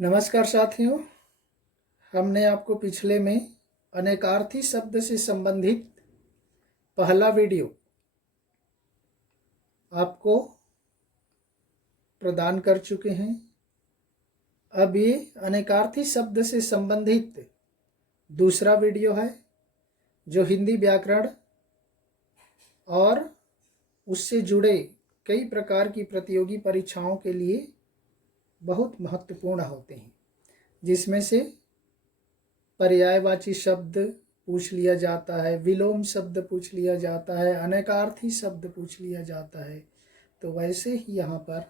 नमस्कार साथियों, हमने आपको पिछले में अनेकार्थी शब्द से संबंधित पहला वीडियो आपको प्रदान कर चुके हैं। अब ये अनेकार्थी शब्द से संबंधित दूसरा वीडियो है जो हिंदी व्याकरण और उससे जुड़े कई प्रकार की प्रतियोगी परीक्षाओं के लिए बहुत महत्वपूर्ण होते हैं, जिसमें से पर्यायवाची शब्द पूछ लिया जाता है, विलोम शब्द पूछ लिया जाता है, अनेकार्थी शब्द पूछ लिया जाता है। तो वैसे ही यहाँ पर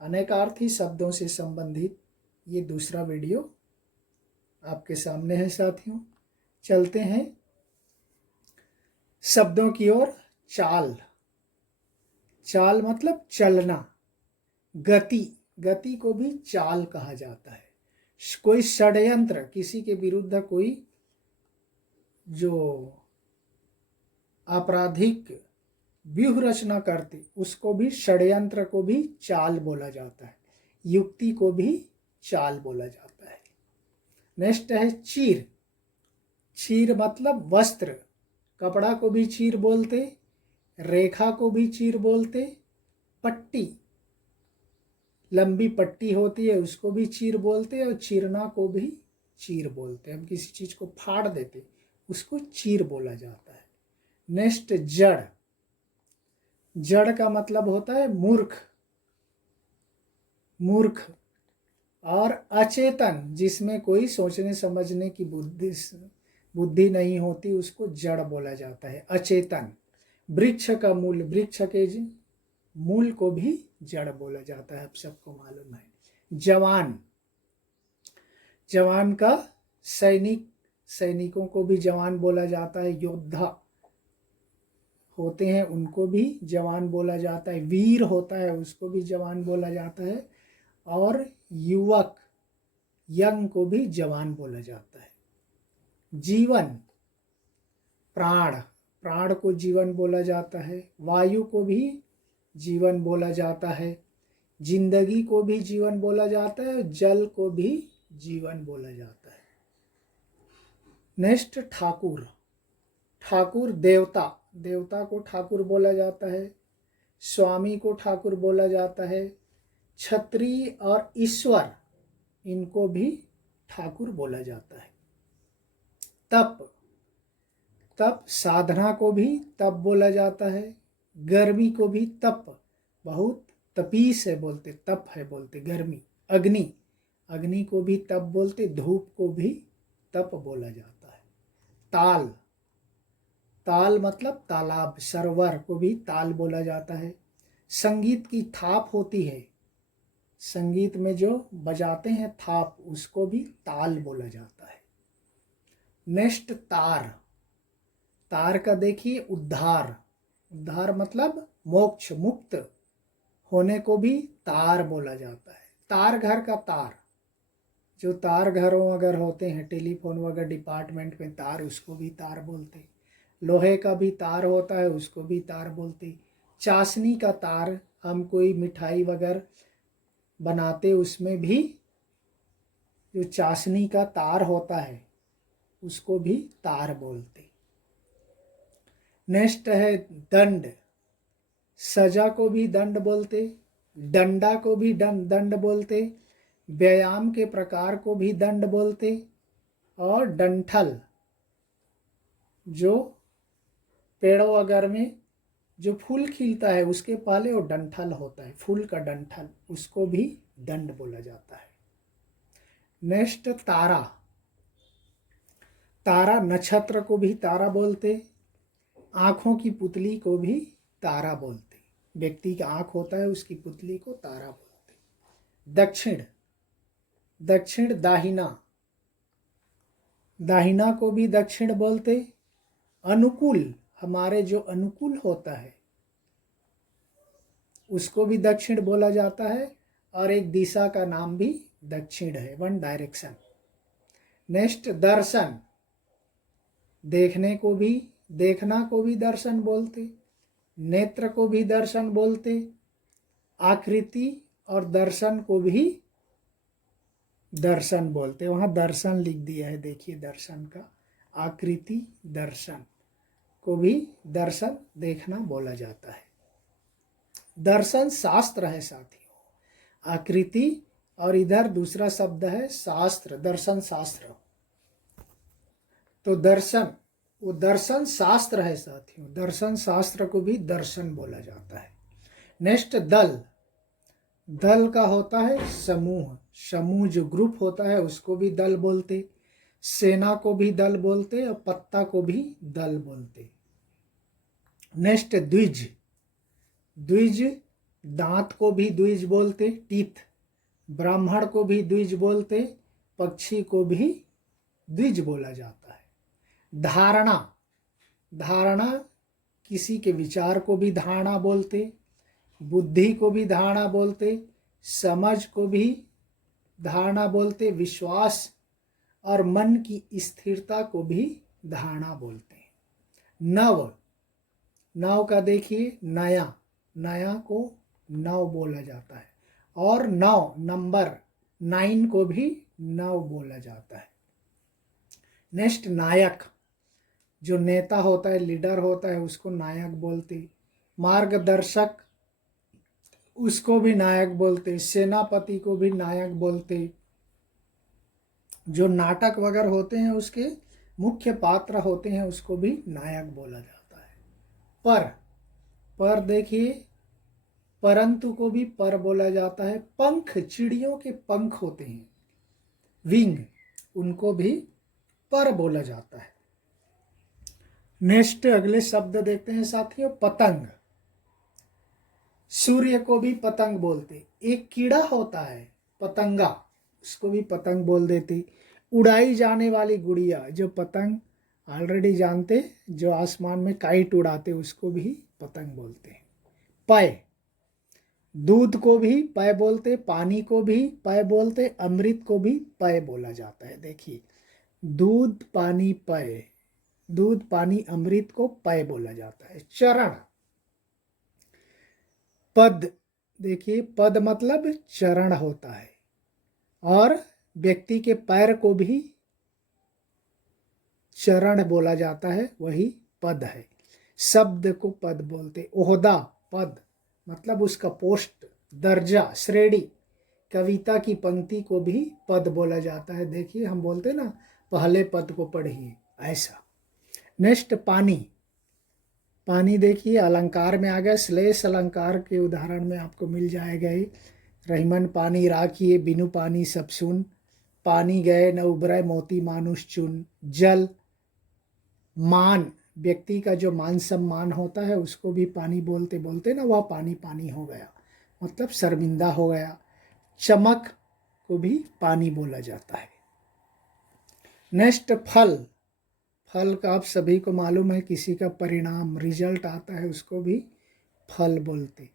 अनेकार्थी शब्दों से संबंधित ये दूसरा वीडियो आपके सामने है साथियों। चलते हैं शब्दों की ओर। चाल, चाल मतलब चलना, गति, गति को भी चाल कहा जाता है। कोई षड्यंत्र, किसी के विरुद्ध कोई जो आपराधिक व्यूह रचना करती, उसको भी षड्यंत्र को भी चाल बोला जाता है, युक्ति को भी चाल बोला जाता है। नेक्स्ट है चीर, चीर मतलब वस्त्र, कपड़ा को भी चीर बोलते, रेखा को भी चीर बोलते, पट्टी, लंबी पट्टी होती है उसको भी चीर बोलते, और चीरना को भी चीर बोलते। हम किसी चीज को फाड़ देते उसको चीर बोला जाता है। नेक्स्ट जड़, जड़ का मतलब होता है मूर्ख, मूर्ख। और अचेतन, जिसमें कोई सोचने समझने की बुद्धि नहीं होती, उसको जड़ बोला जाता है, अचेतन। वृक्ष का मूल, वृक्ष के मूल को भी जड़ बोला जाता है, आप सबको मालूम है। जवान, जवान का सैनिक, सैनिकों को भी जवान बोला जाता है, योद्धा होते हैं उनको भी जवान बोला जाता है, वीर होता है उसको भी जवान बोला जाता है, और युवक, यंग को भी जवान बोला जाता है। जीवन, प्राण, प्राण को जीवन बोला जाता है, वायु को भी जीवन बोला जाता है, जिंदगी को भी जीवन बोला जाता है, जल को भी जीवन बोला जाता है। नेक्स्ट ठाकुर, ठाकुर देवता, देवता को ठाकुर बोला जाता है, स्वामी को ठाकुर बोला जाता है, छत्री और ईश्वर, इनको भी ठाकुर बोला जाता है। तप, तप, साधना को भी तप बोला जाता है, गर्मी को भी तप, बहुत तपीस है बोलते, तप है बोलते, गर्मी। अग्नि, अग्नि को भी तप बोलते, धूप को भी तप बोला जाता है। ताल, ताल मतलब तालाब, सरोवर को भी ताल बोला जाता है। संगीत की थाप होती है, संगीत में जो बजाते हैं थाप, उसको भी ताल बोला जाता है। नेक्स्ट तार, तार का देखिए उद्धार, उद्धार मतलब मोक्ष, मुक्त होने को भी तार बोला जाता है। तार घर का तार, जो तार घरों अगर होते हैं, टेलीफोन वगैरह डिपार्टमेंट में तार, उसको भी तार बोलते। लोहे का भी तार होता है, उसको भी तार बोलते। चाशनी का तार, हम कोई मिठाई वगैरह बनाते उसमें भी जो चाशनी का तार होता है उसको भी तार बोलते। नेक्स्ट है दंड, सजा को भी दंड बोलते, डंडा को भी दंड बोलते, व्यायाम के प्रकार को भी दंड बोलते, और डंठल, जो पेड़ों वगैरह में जो फूल खिलता है उसके पहले वो डंठल होता है, फूल का डंठल, उसको भी दंड बोला जाता है। नेक्स्ट तारा, तारा, नक्षत्र को भी तारा बोलते, आंखों की पुतली को भी तारा बोलते, व्यक्ति का आंख होता है उसकी पुतली को तारा बोलते। दक्षिण, दक्षिण दाहिना, दाहिना को भी दक्षिण बोलते। अनुकूल, हमारे जो अनुकूल होता है उसको भी दक्षिण बोला जाता है, और एक दिशा का नाम भी दक्षिण है, वन डायरेक्शन। नेक्स्ट दर्शन, देखने को भी, देखना को भी दर्शन बोलते, नेत्र को भी दर्शन बोलते, आकृति और दर्शन को भी दर्शन बोलते, वहाँ दर्शन लिख दिया है, देखिए दर्शन का आकृति दर्शन को भी दर्शन देखना बोला जाता है। दर्शन शास्त्र है साथियों, आकृति और इधर दूसरा शब्द है शास्त्र, दर्शन शास्त्र। तो दर्शन, वो दर्शन शास्त्र है साथियों, दर्शन शास्त्र को भी दर्शन बोला जाता है। नेक्स्ट दल, दल का होता है समूह, समूह जो ग्रुप होता है उसको भी दल बोलते, सेना को भी दल बोलते और पत्ता को भी दल बोलते। नेक्स्ट द्विज, द्विज दांत को भी द्विज बोलते, टीथ। ब्राह्मण को भी द्विज बोलते, पक्षी को भी द्विज बोला जाता है। धारणा, धारणा किसी के विचार को भी धारणा बोलते, बुद्धि को भी धारणा बोलते, समझ को भी धारणा बोलते, विश्वास और मन की स्थिरता को भी धारणा बोलते हैं। नव, नव का देखिए नया, नया को नव बोला जाता है, और नव नंबर 9 को भी नव बोला जाता है। नेक्स्ट नायक, जो नेता होता है, लीडर होता है, उसको नायक बोलते। मार्गदर्शक, उसको भी नायक बोलते। सेनापति को भी नायक बोलते। जो नाटक वगैरह होते हैं उसके मुख्य पात्र होते हैं उसको भी नायक बोला जाता है। पर, पर देखिए परंतु को भी पर बोला जाता है। पंख, चिड़ियों के पंख होते हैं, विंग, उनको भी पर बोला जाता है। नेक्स्ट अगले शब्द देखते हैं साथियों, पतंग। सूर्य को भी पतंग बोलते। एक कीड़ा होता है पतंगा, उसको भी पतंग बोल देते। उड़ाई जाने वाली गुड़िया, जो पतंग ऑलरेडी जानते, जो आसमान में काइट उड़ाते, उसको भी पतंग बोलते हैं। पय, दूध को भी पय बोलते, पानी को भी पय बोलते, अमृत को भी पय बोला जाता है। देखिए दूध पानी पय, दूध पानी अमृत को पय बोला जाता है। चरण, पद, देखिए पद मतलब चरण होता है, और व्यक्ति के पैर को भी चरण बोला जाता है, वही पद है। शब्द को पद बोलते। ओहदा, पद मतलब उसका पोस्ट, दर्जा, श्रेणी। कविता की पंक्ति को भी पद बोला जाता है। देखिए हम बोलते ना पहले पद को पढ़िए, ऐसा। नेक्स्ट पानी, पानी देखिए अलंकार में आ गया, श्लेष अलंकार के उदाहरण में आपको मिल जाएगा ही। रहीमन पानी राखिए, बिनु पानी सब सुन, पानी गए न उबरे मोती मानुष चुन। जल, मान, व्यक्ति का जो मान सम्मान होता है उसको भी पानी बोलते, बोलते ना वह पानी पानी हो गया, मतलब शर्मिंदा हो गया। चमक को भी पानी बोला जाता है। नेक्स्ट फल, फल का आप सभी को मालूम है, किसी का परिणाम रिजल्ट आता है उसको भी फल बोलते।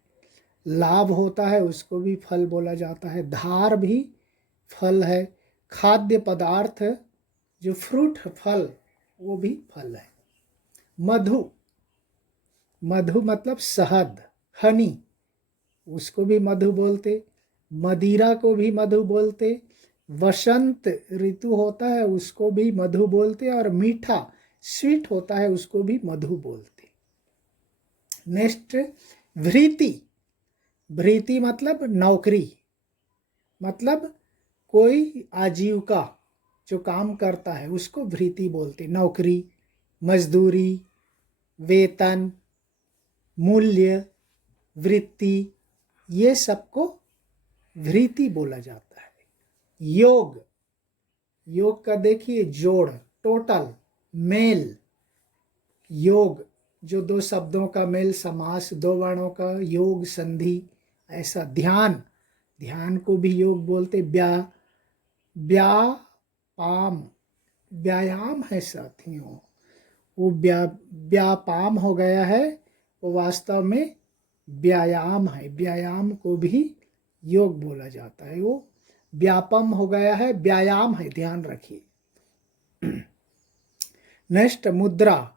लाभ होता है उसको भी फल बोला जाता है। धार भी फल है। खाद्य पदार्थ जो फ्रूट फल वो भी फल है। मधु, मधु मतलब शहद, हनी, उसको भी मधु बोलते। मदिरा को भी मधु बोलते। वसंत ऋतु होता है उसको भी मधु बोलते, और मीठा स्वीट होता है उसको भी मधु बोलते। नेक्स्ट भृति, भृति मतलब नौकरी, मतलब कोई आजीविका जो काम करता है उसको भृति बोलते। नौकरी, मजदूरी, वेतन, मूल्य, वृत्ति, ये सबको भृति बोला जाता है। योग, योग का देखिए जोड़, टोटल, मेल। योग जो दो शब्दों का मेल, समास, दो वर्णों का योग, संधि, ऐसा। ध्यान, ध्यान को भी योग बोलते। व्यायाम, व्यायाम है साथियों, वो व्यापाम हो गया है, वो वास्तव में व्यायाम है। व्यायाम को भी योग बोला जाता है, वो व्यापम हो गया है, व्यायाम है, ध्यान रखिए। नेक्स्ट मुद्रा,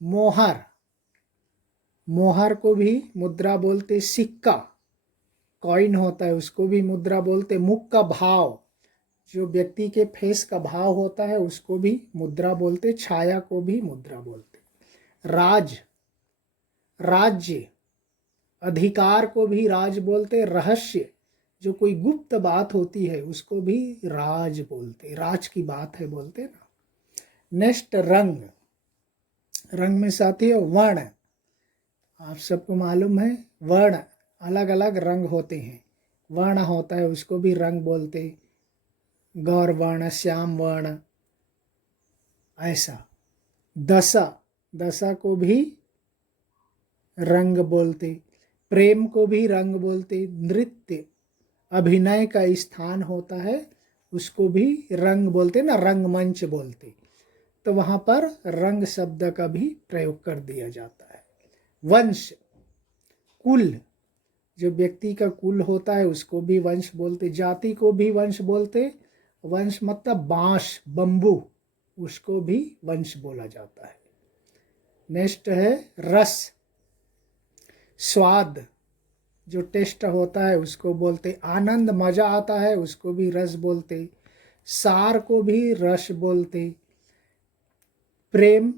मोहर, मोहर को भी मुद्रा बोलते। सिक्का, कॉइन होता है उसको भी मुद्रा बोलते। मुख का भाव, जो व्यक्ति के फेस का भाव होता है उसको भी मुद्रा बोलते, छाया को भी मुद्रा बोलते। राज, राज्य, अधिकार को भी राज बोलते। रहस्य, जो कोई गुप्त बात होती है उसको भी राज बोलते, राज की बात है बोलते ना। नेक्स्ट रंग, रंग में साथियों वर्ण, आप सबको मालूम है वर्ण अलग अलग रंग होते हैं। वर्ण होता है उसको भी रंग बोलते, गौर वर्ण, श्याम वर्ण, ऐसा। दशा, दशा को भी रंग बोलते। प्रेम को भी रंग बोलते। नृत्य, अभिनय का स्थान होता है उसको भी रंग बोलते ना, रंगमंच बोलते। तो वहाँ पर रंग शब्द का भी प्रयोग कर दिया जाता है। वंश, कुल, जो व्यक्ति का कुल होता है उसको भी वंश बोलते। जाति को भी वंश बोलते। वंश मतलब बांस, बंबू, उसको भी वंश बोला जाता है। नेक्स्ट है रस, स्वाद, जो टेस्ट होता है उसको बोलते। आनंद, मजा आता है उसको भी रस बोलते। सार को भी रस बोलते। प्रेम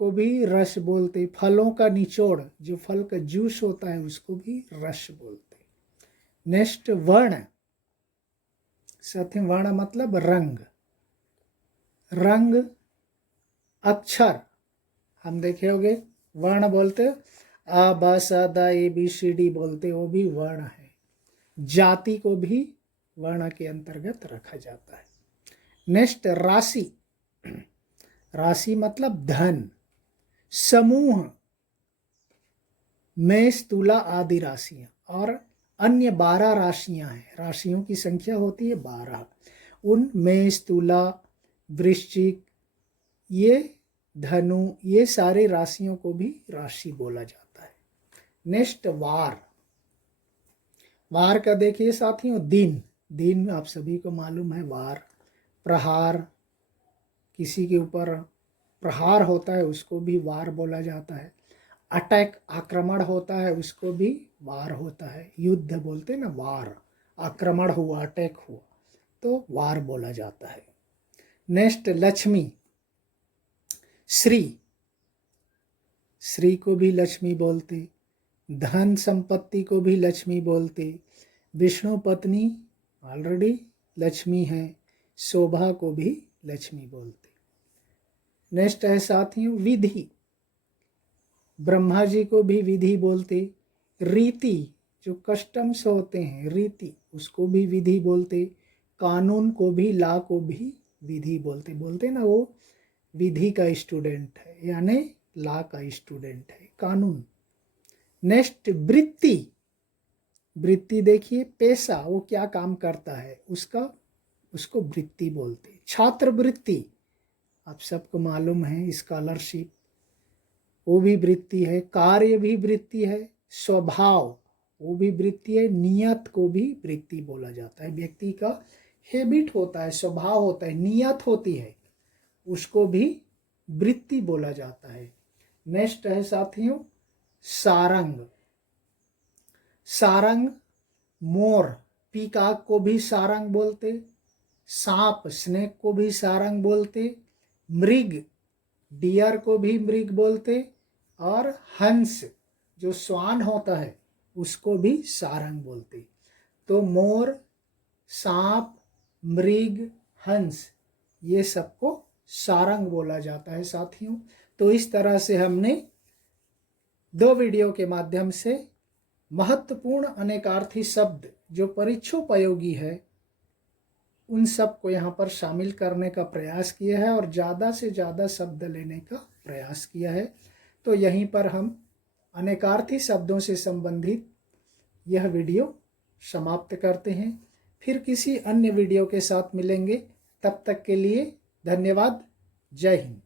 को भी रस बोलते। फलों का निचोड़, जो फल का जूस होता है उसको भी रस बोलते। नेक्स्ट वर्ण, साथियों वर्ण मतलब रंग। रंग, अक्षर, हम देखे होंगे वर्ण बोलते आ बा सा दा ए बी सी डी बोलते, वो भी वर्ण है। जाति को भी वर्ण के अंतर्गत रखा जाता है। नेक्स्ट राशि, राशि मतलब धन। समूह, मेष, तुला आदि राशियां और अन्य 12 राशियां हैं। राशियों की संख्या होती है 12। उन मेष, तुला, वृश्चिक, ये धनु, ये सारे राशियों को भी राशि बोला जाता है। नेक्स्ट वार, वार का देखिए साथियों दिन, दिन आप सभी को मालूम है वार। प्रहार, किसी के ऊपर प्रहार होता है उसको भी वार बोला जाता है। अटैक, आक्रमण होता है उसको भी वार होता है। युद्ध बोलते ना वार, आक्रमण हुआ, अटैक हुआ तो वार बोला जाता है। नेक्स्ट लक्ष्मी, श्री, श्री को भी लक्ष्मी बोलते। धन संपत्ति को भी लक्ष्मी बोलते। विष्णु पत्नी ऑलरेडी लक्ष्मी है। शोभा को भी लक्ष्मी बोलते। नेक्स्ट है साथियों विधि, ब्रह्मा जी को भी विधि बोलते। रीति, जो कस्टम्स होते हैं रीति, उसको भी विधि बोलते। कानून को भी, लॉ को भी विधि बोलते। बोलते ना वो विधि का स्टूडेंट है, यानी लॉ का स्टूडेंट है, कानून। नेक्स्ट वृत्ति, वृत्ति देखिए पेशा, वो क्या काम करता है उसको वृत्ति बोलते। छात्रवृत्ति, आप सबको मालूम है स्कॉलरशिप, वो भी वृत्ति है। कार्य भी वृत्ति है। स्वभाव, वो भी वृत्ति है। नियत को भी वृत्ति बोला जाता है। व्यक्ति का हैबिट होता है, स्वभाव होता है, नियत होती है, उसको भी वृत्ति बोला जाता है। नेक्स्ट है साथियों सारंग, सारंग मोर, पीकॉक को भी सारंग बोलते। सांप, स्नेक को भी सारंग बोलते। मृग, डियर को भी मृग बोलते। और हंस, जो श्वान होता है उसको भी सारंग बोलते। तो मोर, सांप, मृग, हंस, ये सबको सारंग बोला जाता है साथियों। तो इस तरह से हमने 2 वीडियो के माध्यम से महत्वपूर्ण अनेकार्थी शब्द जो परीक्षोपयोगी है उन सब को यहाँ पर शामिल करने का प्रयास किया है और ज़्यादा से ज़्यादा शब्द लेने का प्रयास किया है। तो यहीं पर हम अनेकार्थी शब्दों से संबंधित यह वीडियो समाप्त करते हैं। फिर किसी अन्य वीडियो के साथ मिलेंगे, तब तक के लिए धन्यवाद। जय हिंद।